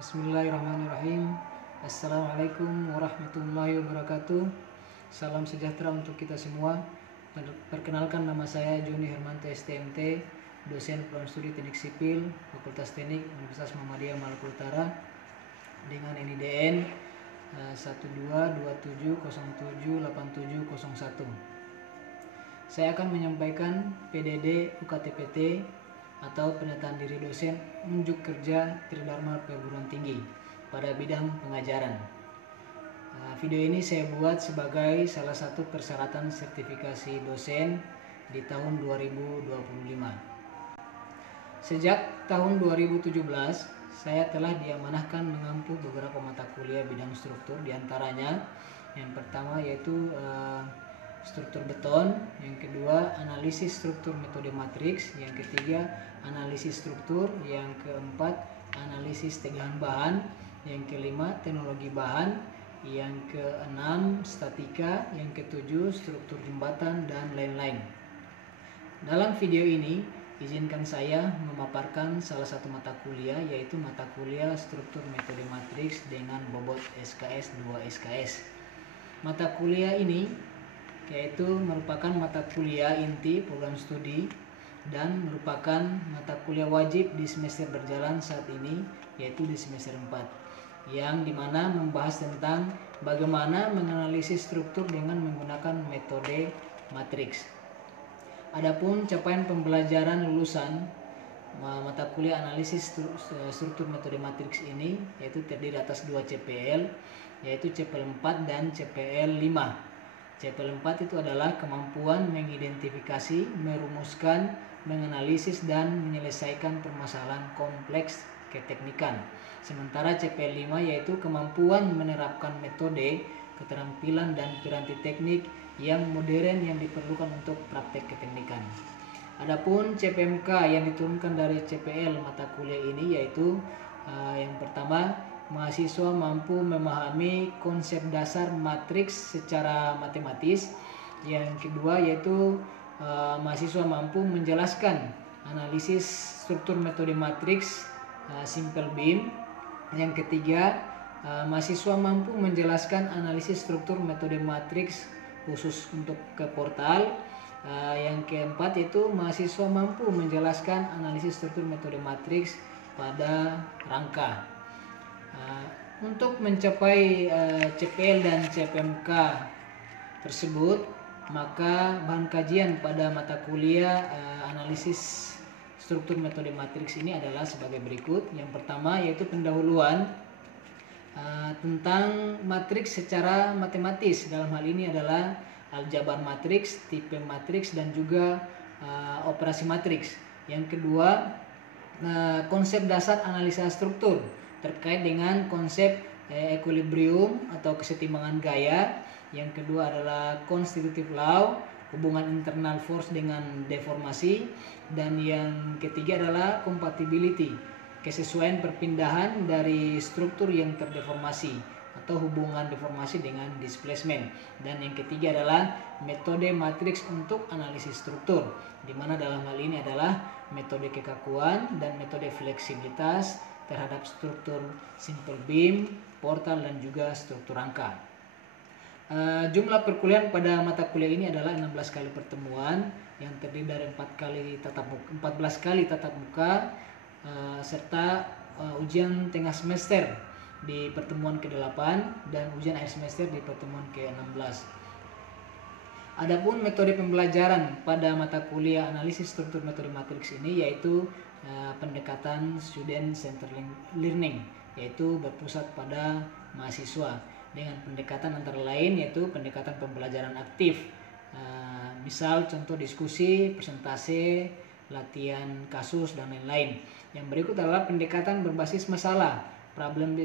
Bismillahirrahmanirrahim. Assalamualaikum warahmatullahi wabarakatuh. Salam sejahtera untuk kita semua. Perkenalkan, nama saya Joni Hermanto STMT, dosen program studi Teknik Sipil, Fakultas Teknik Universitas Muhammadiyah Maluku Utara dengan NIDN 1227078701. Saya akan menyampaikan PDD UKTPT atau pernyataan diri dosen unjuk kerja Tridharma Perguruan Tinggi pada bidang pengajaran. Video ini saya buat sebagai salah satu persyaratan sertifikasi dosen di tahun 2025. Sejak tahun 2017, saya telah diamanahkan mengampu beberapa mata kuliah bidang struktur, diantaranya yang pertama yaitu struktur beton, yang kedua analisis struktur metode matriks, yang ketiga analisis struktur, yang keempat analisis tegangan bahan, yang kelima teknologi bahan, yang keenam statika, yang ketujuh struktur jembatan, dan lain-lain. Dalam video ini izinkan saya memaparkan salah satu mata kuliah, yaitu mata kuliah struktur metode matriks dengan bobot SKS 2 SKS. Mata kuliah ini yaitu merupakan mata kuliah inti program studi dan merupakan mata kuliah wajib di semester berjalan saat ini, yaitu di semester 4, yang dimana membahas tentang bagaimana menganalisis struktur dengan menggunakan metode matriks. Adapun capaian pembelajaran lulusan mata kuliah analisis struktur metode matriks ini yaitu terdiri atas 2 CPL, yaitu CPL 4 dan CPL 5. CPL 4 itu adalah kemampuan mengidentifikasi, merumuskan, menganalisis, dan menyelesaikan permasalahan kompleks keteknikan. Sementara CPL 5 yaitu kemampuan menerapkan metode, keterampilan, dan piranti teknik yang modern yang diperlukan untuk praktek keteknikan. Adapun CPMK yang diturunkan dari CPL mata kuliah ini yaitu yang pertama, mahasiswa mampu memahami konsep dasar matriks secara matematis. Yang kedua yaitu mahasiswa mampu menjelaskan analisis struktur metode matriks simple beam. Yang ketiga, mahasiswa mampu menjelaskan analisis struktur metode matriks khusus untuk ke portal. Yang keempat yaitu mahasiswa mampu menjelaskan analisis struktur metode matriks pada rangka. Untuk mencapai CPL dan CPMK tersebut, maka bahan kajian pada mata kuliah analisis struktur metode matriks ini adalah sebagai berikut. Yang pertama yaitu pendahuluan tentang matriks secara matematis. Dalam hal ini adalah aljabar matriks, tipe matriks, dan juga operasi matriks. Yang kedua, konsep dasar analisa struktur terkait dengan konsep equilibrium atau kesetimbangan gaya. Yang kedua adalah constitutive law, hubungan internal force dengan deformasi. Dan yang ketiga adalah compatibility, kesesuaian perpindahan dari struktur yang terdeformasi atau hubungan deformasi dengan displacement. Dan yang ketiga adalah metode matriks untuk analisis struktur, di mana dalam hal ini adalah metode kekakuan dan metode fleksibilitas terhadap struktur simple beam, portal, dan juga struktur rangka. Jumlah perkuliahan pada mata kuliah ini adalah 16 kali pertemuan yang terdiri dari 14 kali tatap muka serta ujian tengah semester di pertemuan ke-8 dan ujian akhir semester di pertemuan ke-16. Adapun metode pembelajaran pada mata kuliah analisis struktur metode matriks ini yaitu pendekatan student centered learning, yaitu berpusat pada mahasiswa dengan pendekatan antara lain yaitu pendekatan pembelajaran aktif, misal contoh diskusi, presentase, latihan kasus, dan lain-lain. Yang berikut adalah pendekatan berbasis masalah, problem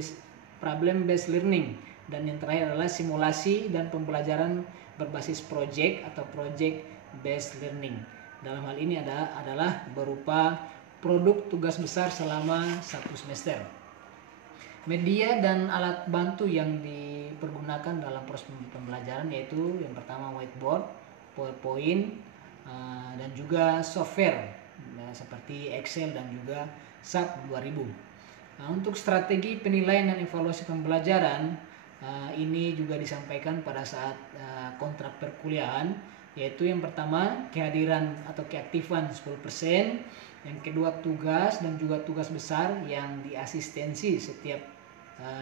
based learning, dan yang terakhir adalah simulasi dan pembelajaran berbasis project atau project based learning. Dalam hal ini adalah berupa produk tugas besar selama 1 semester. Media dan alat bantu yang dipergunakan dalam proses pembelajaran yaitu yang pertama whiteboard, PowerPoint, dan juga software seperti Excel dan juga SAP 2000. Nah, untuk strategi penilaian dan evaluasi pembelajaran ini juga disampaikan pada saat kontrak perkuliahan, yaitu yang pertama kehadiran atau keaktifan 10%, yang kedua tugas dan juga tugas besar yang diasistensi setiap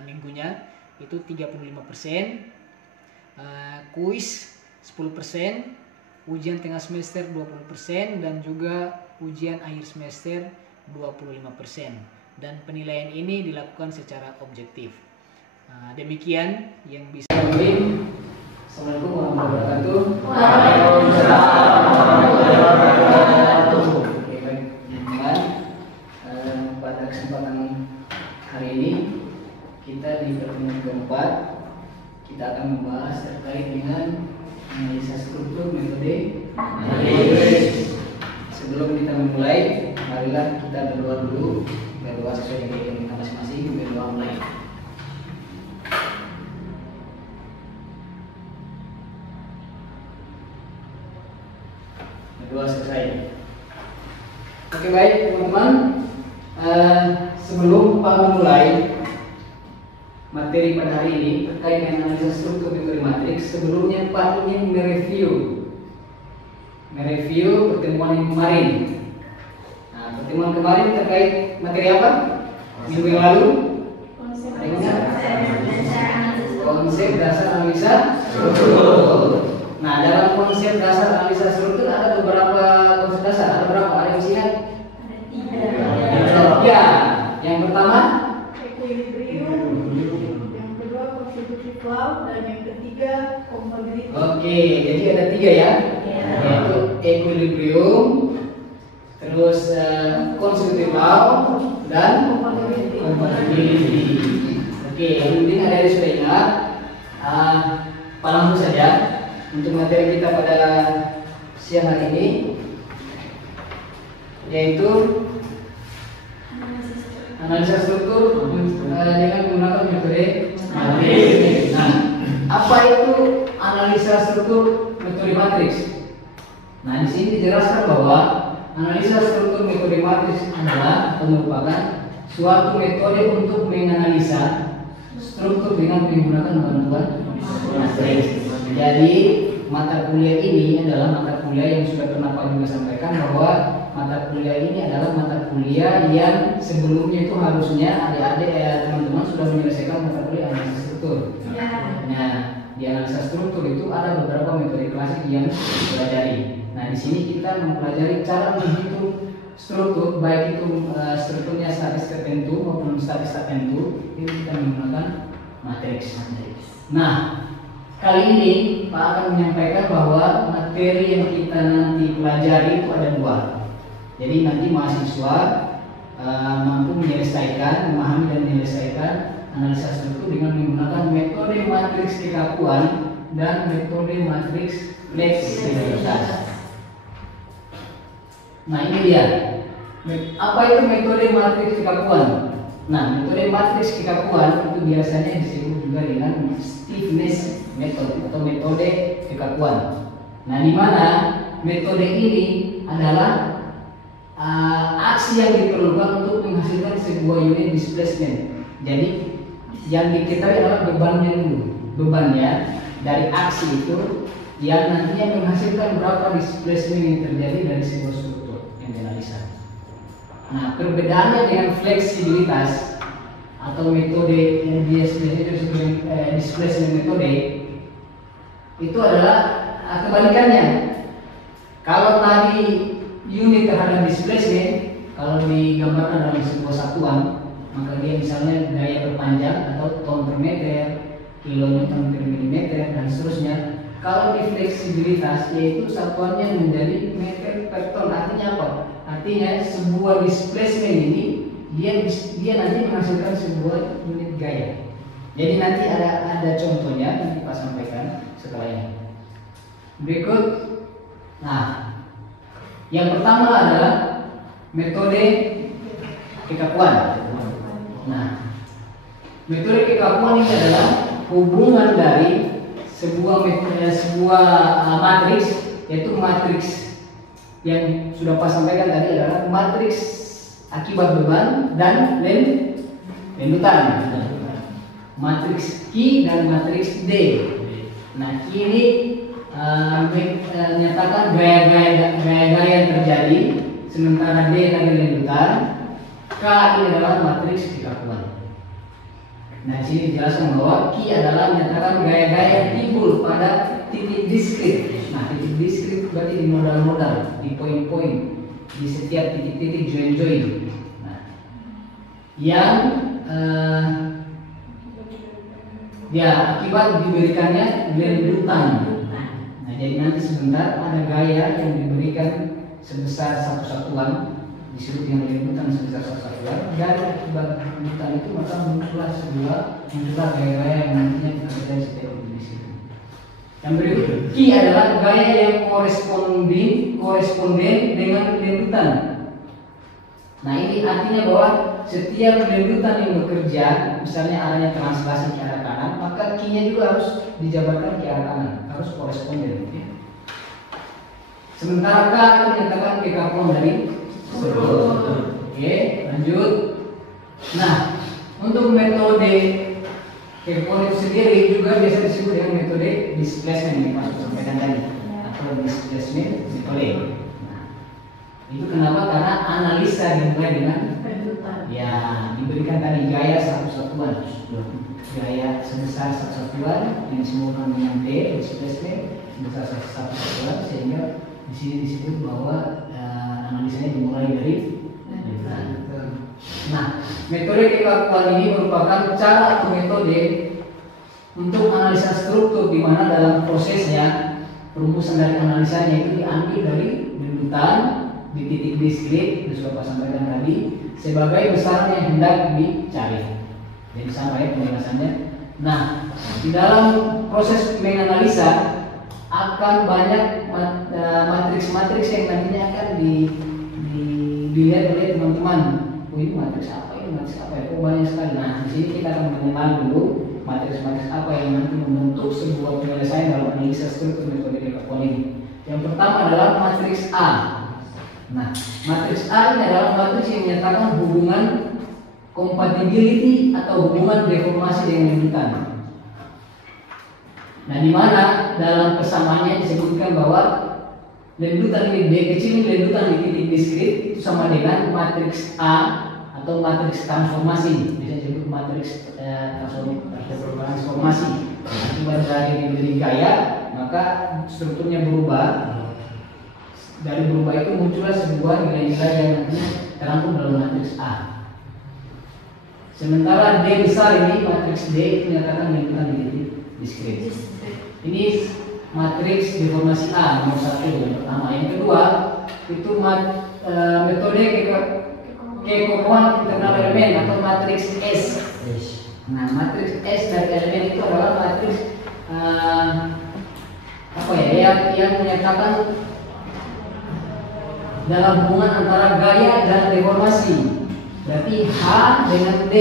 minggunya itu 35%, kuis 10%, ujian tengah semester 20%, dan juga ujian akhir semester 25%. Dan penilaian ini dilakukan secara objektif. Demikian yang bisa. Assalamualaikum warahmatullahi wabarakatuh. Oke, baik teman-teman, pada kesempatan hari ini kita di pertemuan keempat kita akan membahas terkait dengan analisa struktur metode. Sebelum kita memulai, marilah kita berdoa dulu. Berdoa sesuai dengan keyakinan kita masing-masing. Berdoa mulai. Berdoa selesai. Oke, baik teman-teman. Sebelum Pak memulai materi pada hari ini terkait dengan analisa struktur metode matriks, sebelumnya Pak ingin mereview pertemuan yang kemarin. Nah, pertemuan kemarin terkait materi apa? Minggu yang lalu? Konsep dasar analisa struktur. Nah, dalam konsep dasar analisa struktur ada beberapa konsep dasar. Ada berapa? Ada yang masih ingat? Ada 3. Ya. Yang pertama equilibrium, yang kedua constitutive law, dan yang ketiga compatibility. Oke, jadi ada 3 ya. Yaitu equilibrium, terus constitutive law, dan compatibility. Oke, yang penting ada yang sudah ingat. Pak langsung saja untuk materi kita pada siang hari ini, yaitu analisa struktur dengan menggunakan metode matriks. Nah, apa itu analisa struktur metode matriks? Nah, di sini dijelaskan bahwa analisa struktur metode matriks adalah atau merupakan suatu metode untuk menganalisa struktur dengan menggunakan matriks. Jadi mata kuliah ini adalah mata kuliah yang sudah pernah Pak juga sampaikan bahwa mata kuliah ini adalah mata kuliah yang sebelumnya itu harusnya adik-adik teman-teman sudah menyelesaikan mata kuliah analisa struktur. Nah, di analisa struktur itu ada beberapa metode klasik yang dipelajari. Nah, di sini kita mempelajari cara menghitung struktur, baik itu strukturnya statis tertentu maupun statis tertentu, itu kita menggunakan matriks. Nah, kali ini Pak akan menyampaikan bahwa materi yang kita nanti pelajari itu ada 2. Jadi nanti mahasiswa mampu menyelesaikan, memahami dan menyelesaikan analisa struktur dengan menggunakan metode matriks kekakuan dan metode matriks fleksibilitas. Nah, ini dia. Apa itu metode matriks kekakuan? Nah, metode matriks kekakuan itu biasanya disebut juga dengan stiffness method atau metode kekakuan. Nah, di mana metode ini adalah aksi yang diperlukan untuk menghasilkan sebuah unit displacement. Jadi yang diketahui adalah bebannya dulu. Bebannya dari aksi itu yang nantinya menghasilkan berapa displacement yang terjadi dari sebuah struktur yang dianalisa. Nah, perbedaannya dengan fleksibilitas atau metode yang biasanya disebut displacement metode itu adalah kebalikannya. Kalau tadi unit terhadap displacement, kalau digambarkan dalam sebuah satuan, maka dia misalnya gaya berpanjang atau ton per meter, kilonewton per milimeter, dan seterusnya. Kalau di fleksibilitas, yaitu satuannya menjadi meter per ton. Artinya apa? Artinya sebuah displacement ini dia nanti menghasilkan sebuah unit gaya. Jadi nanti ada contohnya yang Pak sampaikan setelah ini. Berikut, nah, yang pertama adalah metode kekakuan. Nah, metode kekakuan ini adalah hubungan dari sebuah matriks, yaitu matriks yang sudah Pak sampaikan tadi adalah matriks akibat beban dan Rendutan. Matriks Q dan matriks D. Nah, Q ini menyatakan gaya-gaya yang terjadi, sementara D tadi rendutan. K ini adalah matriks kekakuan. Nah, di sini dijelaskan bahwa Q adalah menyatakan gaya-gaya yang timbul pada titik diskrit. Nah, titik diskrit berarti di modal-modal, di poin-poin, di setiap titik-titik join-join. Nah, yang ya akibat diberikannya rendutan. Nah, jadi nanti sebentar ada gaya yang diberikan sebesar satu satuan, disebut yang rendutan sebesar satu satuan, dan akibat rendutan itu maka muncullah gaya-gaya yang nantinya kita terjadi setiap kondisi. Yang berikut, Q adalah gaya yang koresponden dengan rendutan. Nah, ini artinya bahwa setiap rendutan yang bekerja, misalnya arahnya translasi ke arah kanan, maka Q-nya juga harus dijabarkan ke arah kanan, harus koresponden. Ya. Sementara K itu menyatakan kekakuan dari struktur. Oke, lanjut. Nah, untuk metode kekakuan itu sendiri juga biasa disebut dengan metode displacement yang Mas sampaikan tadi, atau displacement metode. Nah, itu kenapa? Karena analisa dimulai dengan ya diberikan tadi gaya satu satuan, gaya sebesar satu satuan yang disebutkan dengan D displacement sebesar satu satuan, sehingga di sini disebut bahwa analisanya dimulai dari nah, metode kekakuan ini merupakan cara atau metode untuk analisa struktur, di mana dalam prosesnya perumusan dari analisanya itu diambil dari rendutan di titik diskrit yang sudah Pak sampaikan tadi sebagai besaran yang hendak dicari. Jadi sampai penjelasannya. Nah, di dalam proses menganalisa akan banyak matriks-matriks yang nantinya akan dilihat oleh teman-teman. Oh, ini matriks apa? Ini matriks apa? Oh, banyak sekali. Nah, di sini kita akan mengenal dulu matriks-matriks apa yang nanti membentuk sebuah penyelesaian dalam analisa struktur metode kekakuan ini. Yang pertama adalah matriks A. Nah, matriks A ini adalah matriks yang menyatakan hubungan compatibility atau hubungan deformasi dengan rendutan. Nah, di mana dalam persamaannya disebutkan bahwa rendutan ini D kecil ini rendutan di titik diskrit itu sama dengan matriks A atau matriks transformasi, bisa disebut matriks transformasi. Akibat dari diberi gaya, maka strukturnya berubah. Dari berubah itu muncullah sebuah nilai-nilai yang nantinya terangkum dalam matriks A. Sementara D besar ini, matriks D itu menyatakan rendutan di titik diskrit. Ini matriks deformasi A nomor 1 yang pertama. Yang kedua itu metode kekakuan internal elemen atau matriks S. Nah, matriks S dari elemen itu adalah matriks yang menyatakan dalam hubungan antara gaya dan deformasi. Berarti H dengan D.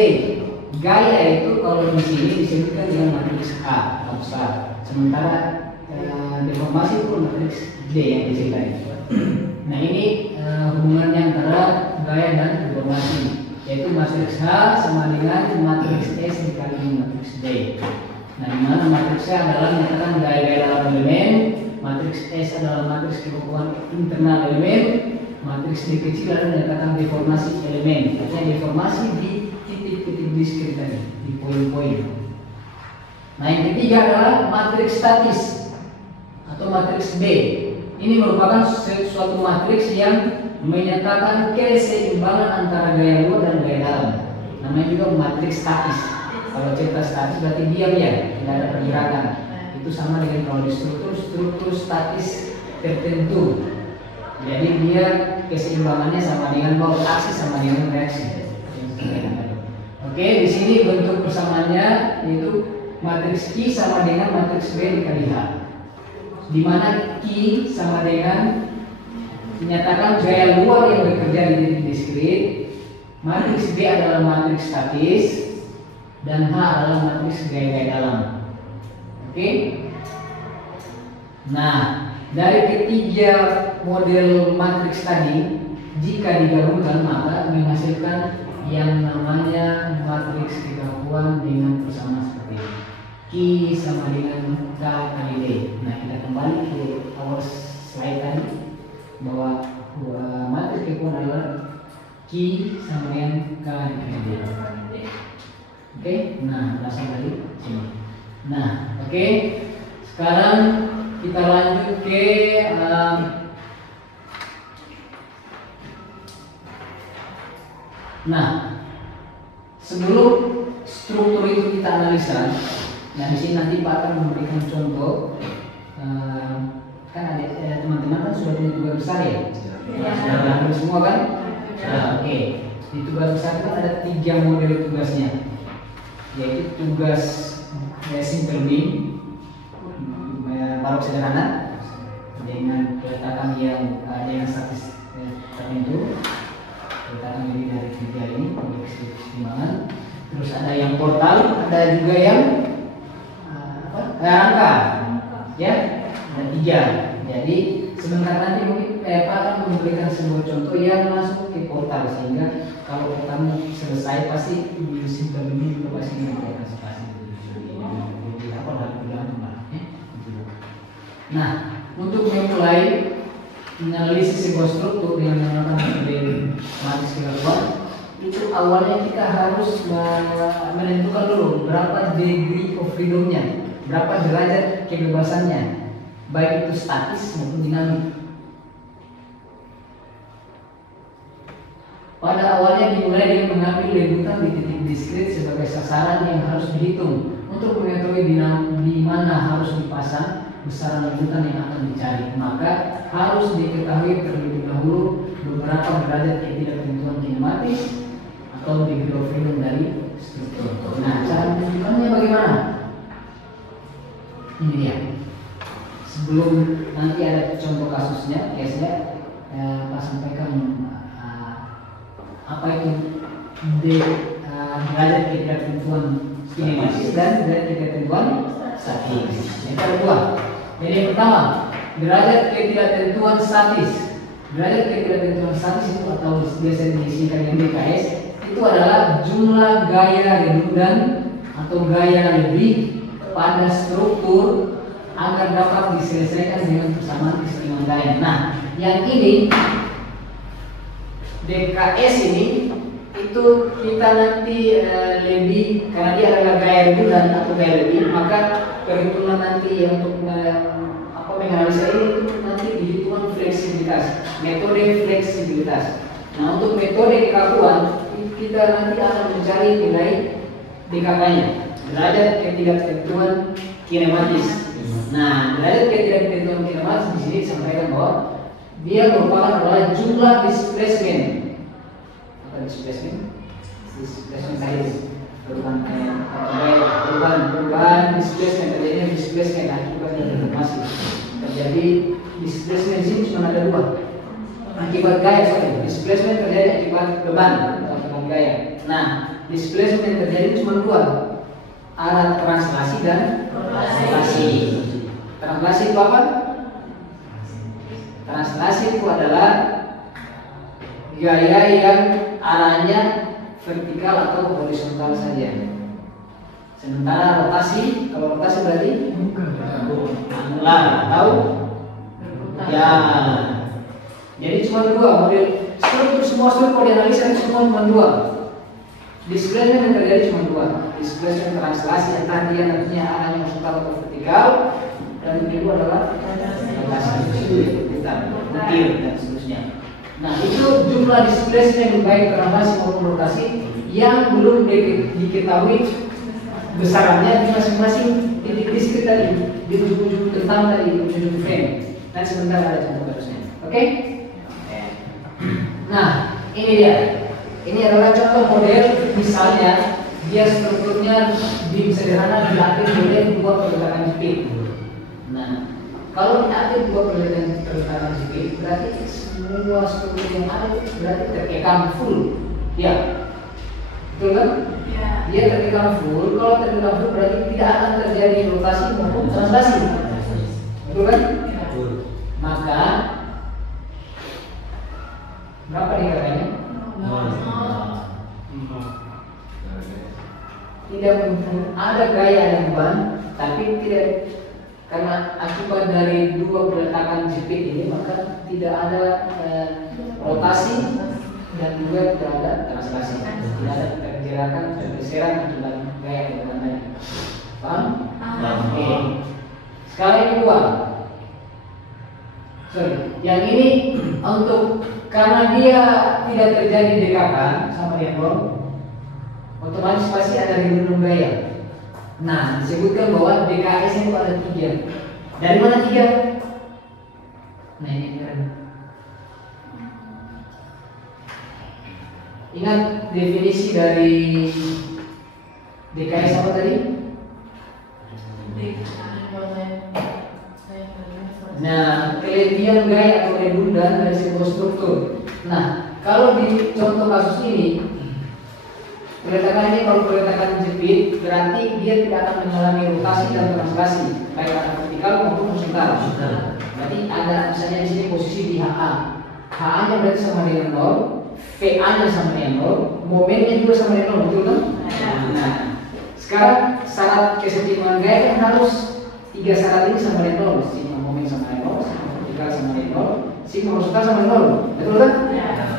Gaya itu kalau di sini disebutkan dengan matriks A besar. Sementara deformasi itu matriks D yang disebutkan. Nah, ini hubungannya antara gaya dan deformasi, yaitu matriks H sama dengan matriks S dikali matriks D. Nah, di mana matriks H adalah menyatakan gaya-gaya dalam elemen, matriks S adalah matriks kekakuan internal elemen, matriks D kecil adalah menyatakan deformasi elemen. Artinya deformasi di titik-titik diskrit tadi, di poin-poin. Nah, yang ketiga adalah matriks statis atau matriks B. Ini merupakan suatu matriks yang menyatakan keseimbangan antara gaya luar dan gaya dalam. Namanya juga matriks statis. Kalau cerita statis berarti diam ya, tidak ada pergerakan. Itu sama dengan kalau di struktur statis tertentu. Jadi dia keseimbangannya sama dengan baut aksi sama dengan reaksi. Oke, di sini bentuk persamaannya yaitu matriks Q sama dengan matriks B dikali H. Di mana Q sama dengan menyatakan gaya luar yang bekerja di titik diskrit, matriks B adalah matriks statis, dan H adalah matriks gaya-gaya dalam. Oke. Nah, dari ketiga model matriks tadi, jika digabungkan maka menghasilkan yang namanya matriks kekakuan dengan persamaan seperti ini. Q sama dengan K kali D. Nah, kita kembali ke awal slide tadi bahwa matriks kekakuan adalah Q sama dengan K dikali D. Oke, nah langsung dari sini. Nah, oke. Sekarang kita lanjut ke nah, sebelum struktur itu kita analisa, nah di sini nanti Pak akan memberikan contoh. Kan ada teman-teman kan sudah punya tugas besar ya? Sudah ambil semua kan? Nah, oke. Di tugas besar itu kan ada 3 model tugasnya, yaitu tugas simple beam, barok sederhana dengan peletakan yang dengan statis tertentu. Kita lebih dari 3 ini untuk keseimbangan. Terus ada yang portal, ada juga yang rangka, ya, ada 3. Jadi sebentar nanti mungkin Pak akan memberikan sebuah contoh yang masuk ke portal, sehingga kalau kamu selesai pasti di simpan ini juga pasti memberikan spasi. Nah, untuk memulai menganalisis sebuah struktur yang menggunakan model matriks kekakuan, itu awalnya kita harus menentukan dulu berapa degree of freedomnya, berapa derajat kebebasannya, baik itu statis maupun dinamik. Pada awalnya dimulai dengan mengambil lebutan di titik diskrit sebagai sasaran yang harus dihitung untuk mengetahui di mana harus dipasang besaran lebutan yang akan dicari. Maka harus diketahui terlebih dahulu beberapa derajat ketidaktentuan kinematis atau degree of freedom dari struktur. Nah, cara menentukannya bagaimana? Ini dia. Sebelum nanti ada contoh kasusnya, case-nya, Pak sampaikan apa itu derajat ketidaktentuan kinematis dan derajat ketidaktentuan statis. Yang kedua. Jadi yang pertama, derajat ketidaktentuan statis. Derajat ketidaktentuan statis itu atau biasa disingkat dengan DKS, itu adalah jumlah gaya redundan atau gaya lebih pada struktur agar dapat diselesaikan dengan persamaan keseimbangan gaya. Nah, yang ini DKS ini itu kita nanti lebih, karena dia adalah gaya redundan atau gaya lebih, maka perhitungan nanti untuk menganalisa ini itu nanti dihitungan fleksibilitas, metode fleksibilitas. Nah, untuk metode kekakuan kita nanti akan mencari nilai DKK-nya, derajat ketidaktentuan kinematis. Nah, derajat ketidaktentuan kinematis di sini disampaikan bahwa dia merupakan adalah jumlah displacement. Apa displacement? Displacement tadi perubahan displacement, terjadinya displacement akibat dari deformasi. Terjadi displacement sini cuma ada 2. Akibat gaya, displacement terjadi akibat beban atau beban gaya. Nah, displacement terjadi cuma 2, arah translasi dan translasi. Translasi itu apa? Translasi itu adalah gaya yang arahnya vertikal atau horizontal saja. Sementara rotasi, kalau rotasi berarti angular atau ya. Jadi cuma 2 model struktur, semua struktur dianalisa cuma 2. Displacement yang terjadi cuma 2. Displacement translasi entah dia nantinya arahnya horizontal atau vertikal, dan yang kedua adalah rotasi, butir dan seterusnya. Nah, itu jumlah displacement baik translasi maupun rotasi yang belum diketahui besarannya di masing-masing titik diskrit tadi, di ujung-ujung tentang tadi, ujung-ujung frame. Dan sebentar ada contoh kasusnya. Oke? Nah, ini dia. Ini adalah contoh model, misalnya dia strukturnya beam sederhana dilatih oleh 2 perletakan jepit. Nah, kalau dilatih 2 perletakan jepit, berarti semua struktur yang ada itu berarti terkekang full. Ya, betul kan? Ya. Dia terkekang full. Kalau terkekang full berarti tidak akan terjadi rotasi maupun translasi. Betul kan? Betul. Maka berapa DKK-nya? 0. Tidak ada gaya dan beban, tapi tidak, karena akibat dari dua peletakan jepit ini maka tidak ada rotasi dan juga tidak ada translasi, tidak ada pergerakan pergeseran akibat gaya dan beban tadi. Paham? Oke. Sekarang yang kedua. Sorry, yang ini untuk karena dia tidak terjadi dekakan sama diapol, otomatis pasti ada ridurun gaya. Nah, disebutkan bahwa DKS itu ada 3. Dari mana 3? Nah, ini keren. Ingat definisi dari DKS apa tadi? Nah, kelebihan gaya atau redundan dari sebuah struktur. Nah, kalau di contoh kasus ini, peletakan ini kalau peletakan jepit, berarti dia tidak akan mengalami rotasi dan translasi, baik pada vertikal maupun horizontal. Berarti ada misalnya di sini posisi di HA. HA-nya berarti sama dengan 0, VA-nya sama dengan 0, momennya juga sama dengan 0, betul kan? Nah, sekarang syarat kesetimbangan gaya kan harus 3 syarat ini sama dengan 0, sigma momen sama dengan 0, sigma vertikal sama dengan 0, sigma horizontal sama dengan 0, betul kan?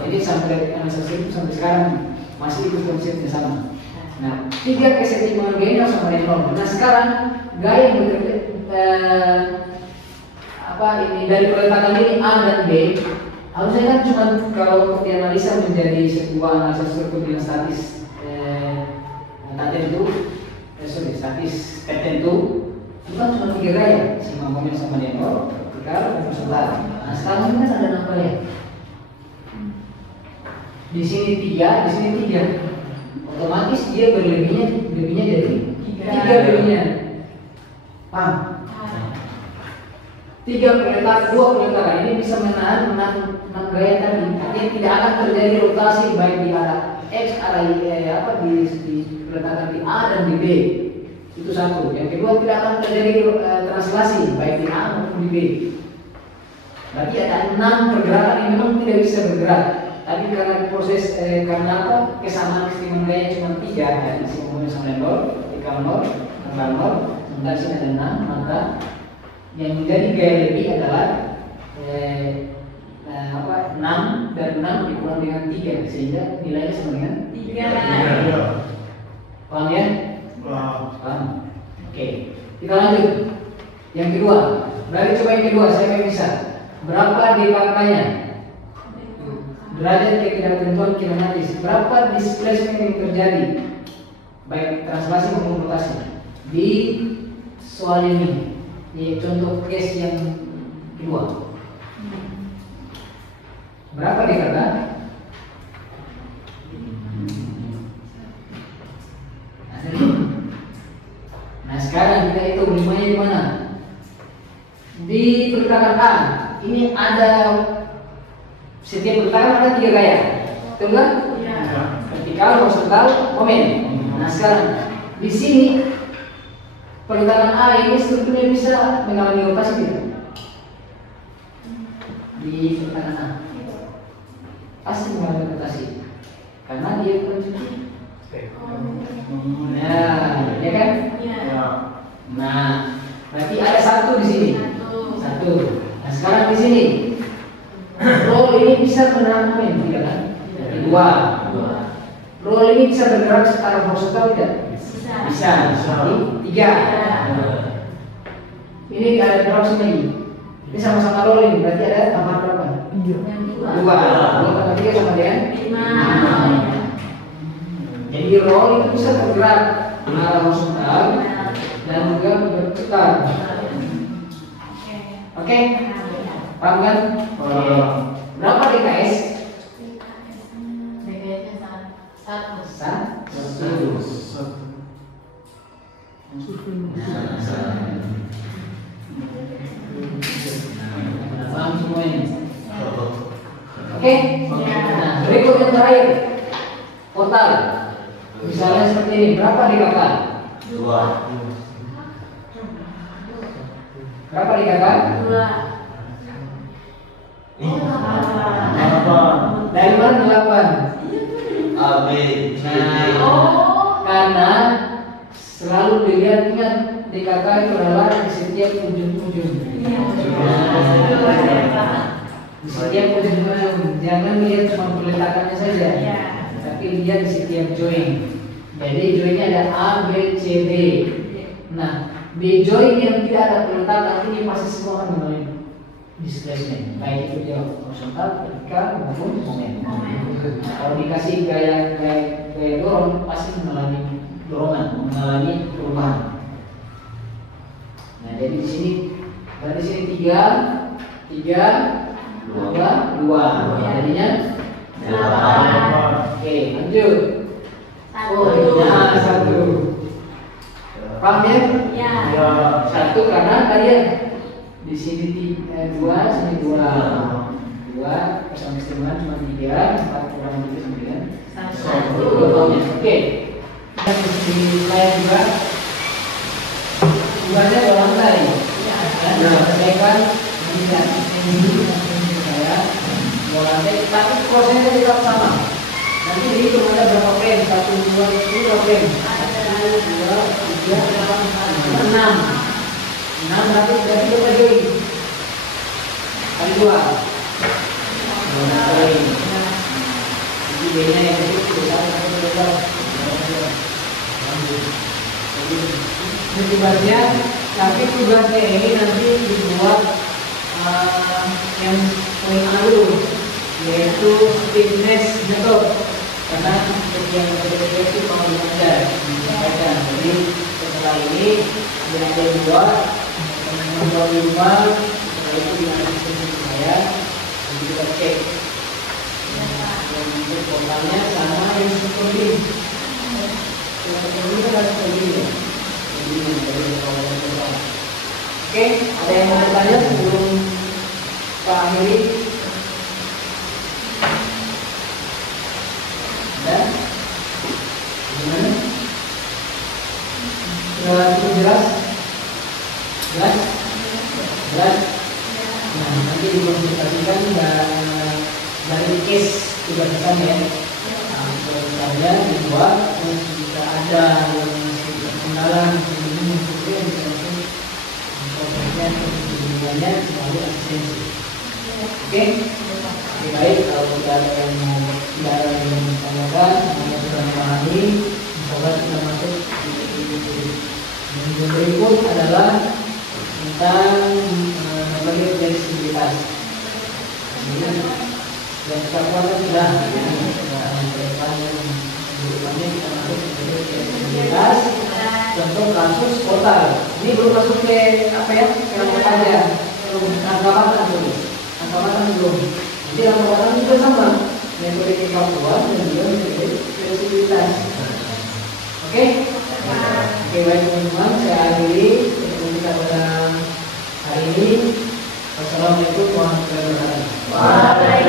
Jadi sampai dari analisis itu sampai sekarang masih ikut konsepnya sama. Nah, 3 kesetimbangan gaya sama dengan 0. Nah, sekarang gaya yang bekerja dari peletakan ini A dan B, harusnya kan cuma kalau dianalisa menjadi sebuah analisis struktur yang statis statis tertentu, itu kan cuma 3 gaya, sigma momen sama dengan 0, vertikal dan horizontal. Nah, sekarang ini kan ada 6 gaya. Di sini 3, di sini 3. Otomatis dia lebihnya jadi 3 lebihnya. Paham? 2 peletakan ini bisa menahan 6 gaya tadi. Artinya tidak akan terjadi rotasi baik di arah X, arah di peletakan di A dan di B. Itu satu. Yang kedua, tidak akan terjadi translasi baik di A maupun di B. Berarti ada 6 pergerakan yang memang tidak bisa bergerak. Tapi karena proses karena apa? Kesamaan kesetimbangan gaya cuma 3, dan sigma sama dengan 0, vertikal 0, horizontal 0, sementara sini ada 6, maka yang menjadi gaya lebih adalah 6 dan 6 dikurang dengan 3 sehingga nilainya sama dengan 3. Paham ya? Paham. Oke, kita lanjut. Yang kedua, berarti coba yang kedua, saya bisa. Berapa DKK-nya? Derajat ketidaktentuan kinematis. Berapa displacement yang terjadi? Baik translasi maupun rotasi. Di soal ini, ini contoh case yang kedua. Berapa DKK? Nah, sekarang kita hitung limanya di mana? Di peletakan A. Ini ada setiap peletakan ada 3 gaya. Betul kan? Ya. Vertikal, horizontal, momen. Nah, sekarang di sini peletakan A ini strukturnya bisa mengalami rotasi tidak? Di peletakan A pasti mengalami rotasi karena dia bercuci. Nah, ya kan? Ya. Nah, berarti ada 1 di sini. 1. Nah, sekarang di sini roll ini bisa menahan momen, tidak kan? 2. Roll ini bisa bergerak secara horizontal tidak? Bisa. 3. Ini ada berapa sini? Ini sama-sama roll ini, berarti ada tambah berapa? 2 tambah 3 sama dengan 5. Jadi roll itu bisa bergerak arah horizontal dan juga berputar. Oke? Paham kan? Berapa DKS? DKS-nya 1. Paham semuanya? Oke? Nah, berikut yang terakhir. Total. Misalnya seperti ini, berapa DKK? 2. Berapa DKK? 2. Dari mana 8? A, B, C, D. Oh. Karena selalu dilihat, ingat DKK itu adalah di setiap ujung-ujung. Iya. Di setiap ujung-ujung, jangan lihat cuma peletakannya saja, Iya. tapi lihat di setiap join. Jadi joinnya ada A, B, C, D. Nah, di join yang tidak ada peletakan ini pasti semua akan mengalami displacement, baik itu dia horizontal, vertikal maupun momen. Kalau dikasih gaya dorong pasti mengalami dorongan, mengalami perubahan. Nah, jadi di sini berarti sini 3, 2, jadinya 8. Oke, lanjut. Oh, nah, 1. Paham ya? Ya. Ya. 1 karena tadi di sini 2, sini 2. 2 kosong istimewa cuma 3, 4 kurang lebih 9. 1. Oke. Kita di slide juga. Buahnya 2 lantai. Dan selesaikan tidak ini saya 2 lantai, tapi prosesnya tetap sama. Nanti dihitung ada berapa frame? 1, 2, 3 frame. 1, 2, 3, 4, 6. 6 berarti berarti berapa join? Kali 2. 2 join. Jadi B-nya yang kecil besar satu besar. Tugasnya, tapi tugasnya ini nanti dibuat yang poin A dulu, yaitu stiffness method. Karena yang berbeda itu mau diajar, disampaikan. Jadi setelah ini ada 2, nomor 5, setelah itu dianalisis saya, jadi kita cek. Yang untuk totalnya sama yang seperti ini. Yang seperti ini adalah seperti ini. Jadi dari total. Oke, ada yang mau bertanya sebelum Pak akhiri? Ada? Gimana? Sudah cukup jelas? Jelas? Jelas? Nah, nanti dikonsultasikan dari case juga bisa ya. Saya dibuat dan jika ada yang masih berkendala sebelum seperti yang bisa langsung prosesnya hubungannya melalui asistensi. Oke, baik. Kalau tidak ada yang mau ditanyakan, yang sudah memahami, insyaallah kita masuk yang berikut adalah tentang berbagai fleksibilitas. Dan kekuatan sudah sebelumnya kita masuk ke fleksibilitas. Contoh kasus portal. Ini belum masuk ke apa ya? Ke angka aja. Angka tulis. Angka matan belum. Jadi angka matan juga sama. Metode kekuatan dan juga metode fleksibilitas. Oke? Oke, baik teman-teman, saya akhiri pertemuan kita pada hari ini. Wassalamualaikum warahmatullahi wabarakatuh.